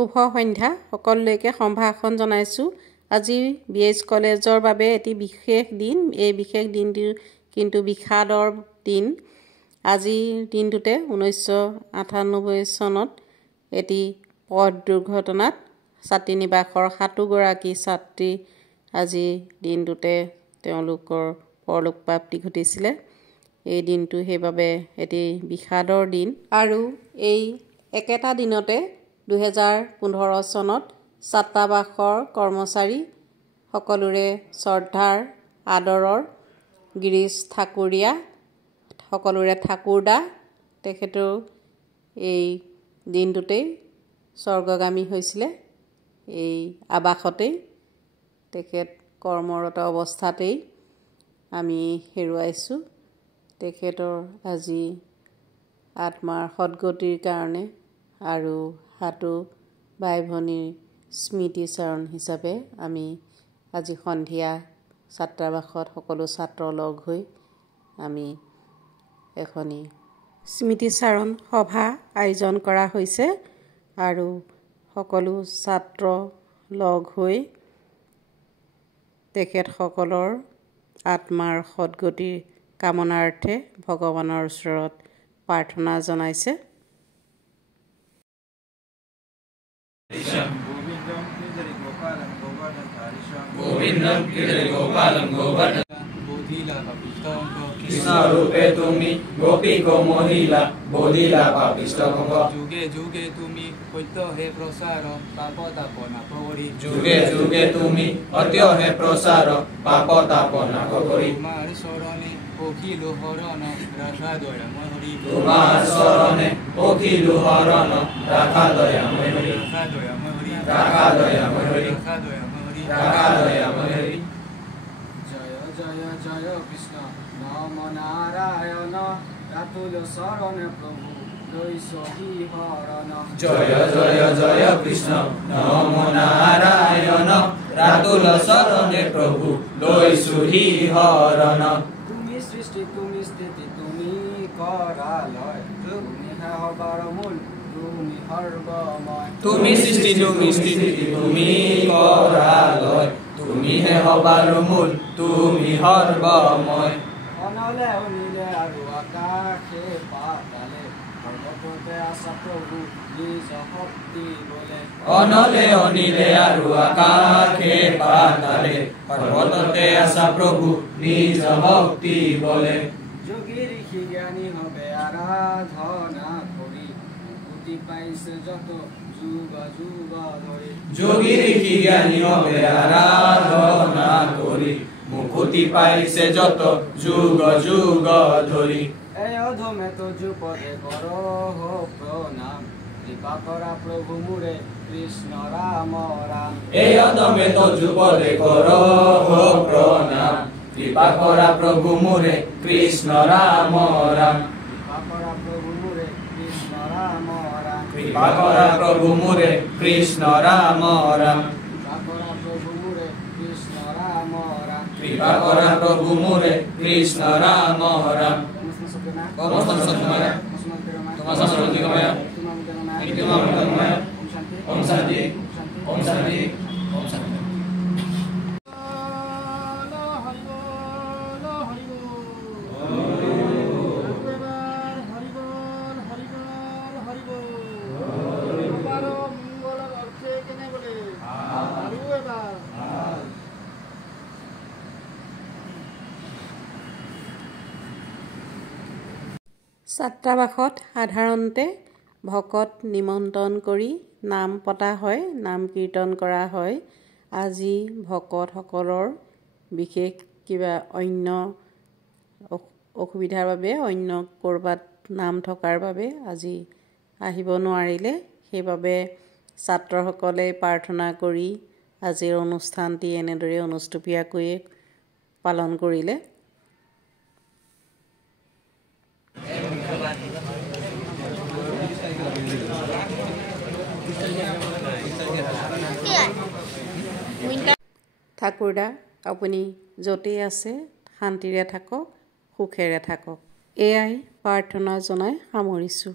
শুভ সন্ধ্যা সকলোকে সম্ভাষণ জনাইছো। আজি বিএছ কলেজৰ বাবে এটি বিশেষ দিন। এই বিশেষ দিনটি কিন্তু বিষাদৰ দিন। আজি দিনটোতে 1998 চনত এটি পথ দুৰ্ঘটনাত ছাত্ৰী নিবাসৰ 7 গৰাকী ছাত্ৰী আজি দিনটোতে তেওঁলোকৰ পৰলোক প্ৰাপ্তি ঘটিছিল। এই দিনটো সেইবাবে এটি বিষাদৰ দিন। আৰু এই একেটা দিনতে 2015 চনত ছাত্ৰাবাসৰ কৰ্মচাৰী সকলোৰে শ্ৰদ্ধাৰ আদৰৰ গিৰীশ ঠাকুৰীয়া সকলোৰে ঠাকুৰদা তেখেতৰ এই দিনটোতেই স্বৰ্গগামী হৈছিলে। এই আবাসতেই তেখেত কৰ্মৰত অৱস্থাতেই আমি হেৰুৱাইছোঁ। তেখেতৰ আজি আত্মাৰ সদ্গতিৰ কাৰণে আৰু হাতো ভাই ভনীৰ স্মৃতিচাৰণ হিচাপে আমি আজি সন্ধিয়া ছাত্ৰাবাসত সকলো ছাত্ৰ লগ হৈ আমি এখনি স্মৃতিচাৰণ সভা আয়োজন কৰা হৈছে আৰু সকলো ছাত্ৰ লগ হৈ তেখেতসকলৰ আত্মাৰ সদ্গতিৰ কামনাৰ্থে ভগৱানৰ ওচৰত প্ৰাৰ্থনা জনাইছে। गोविंदम किरे गोपालम गोवर्धन बोधिला कृष्ण रूपे तुमी गोपी को मोहिला बोधिला पापिष्ट को जुगे जुगे तुमी सत्य हे प्रसार पाप तापना प्रहरी जुगे जुगे तुमी सत्य हे प्रसार पाप तापना प्रहरी तुम्हार शरणे अखिल हरण राखा दयामय हरि तुम्हार शरणे अखिल हरण राखा दयामय हरि राखा दयामय हरि राखा दयामय हरि जय जय जय कृष्ण नाम नारायण रातुल शरण प्रभु सही हरण जय जय जय कृष्ण नाम नारायण रातुल शरण प्रभु सही हरण तुमी सृष्टि तुमी स्थिति तुमी करालय तुमी हबार मूल तुमी सर्वमय तुमी सृष्टि तुमी स्थिति तुमी करालय तुमी हे हबार मूल तुमी सर्वमय अनले अनिले आरु आकाशे पाताले सर्वत्र आसा प्रभु निज शक्ति बोले अनले अनिले आरु आकाशे पाताले सर्वत्र आसा प्रभु निज भक्ति बोले যোগী ঋষি জ্ঞানী হবে আরাধনা করি মুক্তি পাইছে যত যুগ যুগ ধরে যোগী ঋষি জ্ঞানী হবে আরাধনা করি মুক্তি পাইছে যত যুগ যুগ ধরি এই অধমে তো যুপদে করো প্রণাম কৃপা করা প্রভু মুরে কৃষ্ণ রাম রাম এই অদমে তো যুপদে করো প্রণাম কৃপা করা প্রভু মুরে কৃষ্ণ রাম রাম কৃপা করা প্রভু মুরে কৃষ্ণ রাম রাম কৃপা করা প্রভু মুরে কৃষ্ণ রাম রাম কৃপা করা প্রভু মুরে কৃষ্ণ রাম রাম ओम शांति ओम शांति ओम शांति। ছাত্ৰাবাসত সাধাৰণতে ভকত নিমন্ত্ৰণ কৰি নাম পতা হয়, নাম কীৰ্তন কৰা হয়। আজি ভকতসকলৰ বিশেষ কিবা অন্য অসুবিধাৰ বাবে অন্য ক'ৰবাত নাম থকাৰ বাবে আজি আহিব নোৱাৰিলে। সেইবাবে ছাত্ৰসকলে প্ৰাৰ্থনা কৰি আজিৰ অনুষ্ঠানটি এনেদৰে অনুষ্টুপীয়াকৈ পালন কৰিলে। ঠাকুৰদা আপুনি য'তেই আছে শান্তিৰে থাকক, সুখেৰে থাকক। এয়াই প্ৰাৰ্থনা জনাই সামৰিছোঁ।